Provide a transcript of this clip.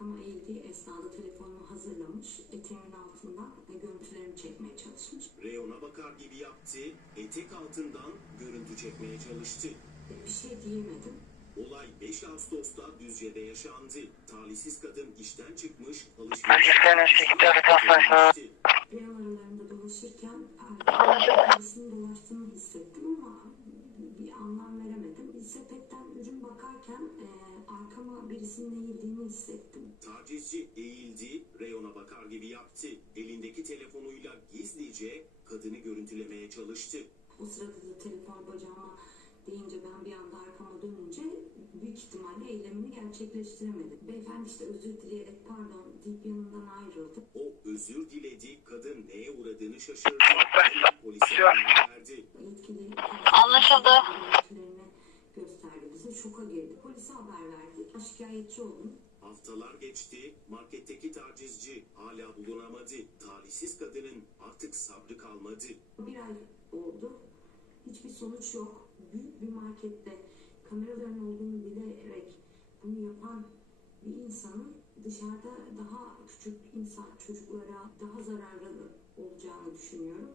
arkama eğildiği esnada telefonumu hazırlamış, eteğimin altından e, görüntülerimi çekmeye çalışmış. Reyona bakar gibi yaptı, etek altından görüntü çekmeye çalıştı. E, Bir şey diyemedim. Olay 5 Ağustos'ta Düzce'de yaşandı. Talihsiz kadın işten çıkmış, alışveriş eski devlet hastanesine. Reyon aralarında dolaşırken e, birisinin dolaştığını hissettim ama bir anlam veremedim. Sepetten ürün bakarken e, arkama birisinin eğildiğini hissettim. Tacizci eğildi, reyona bakar gibi yaptı. Elindeki telefonuyla gizlice kadını görüntülemeye çalıştı. O sırada da telefon bacağıma deyince ben bir anda arkama dönünce büyük ihtimalle eylemini gerçekleştiremedim. Beyefendi işte özür dileyerek pardon deyip yanından ayrıldı. O özür diledi, kadın neye uğradığını şaşırdı. Polise verdi. Anlaşıldı. Polise haber verdik. Şikayetçi oldum. Haftalar geçti, marketteki tacizci hala bulunamadı. Talihsiz kadının artık sabrı kalmadı. Bir ay oldu. Hiçbir sonuç yok. Büyük bir markette kameraların olduğunu bilerek bunu yapan bir insanın dışarıda daha küçük insan çocuklara daha zararlı olacağını düşünüyorum.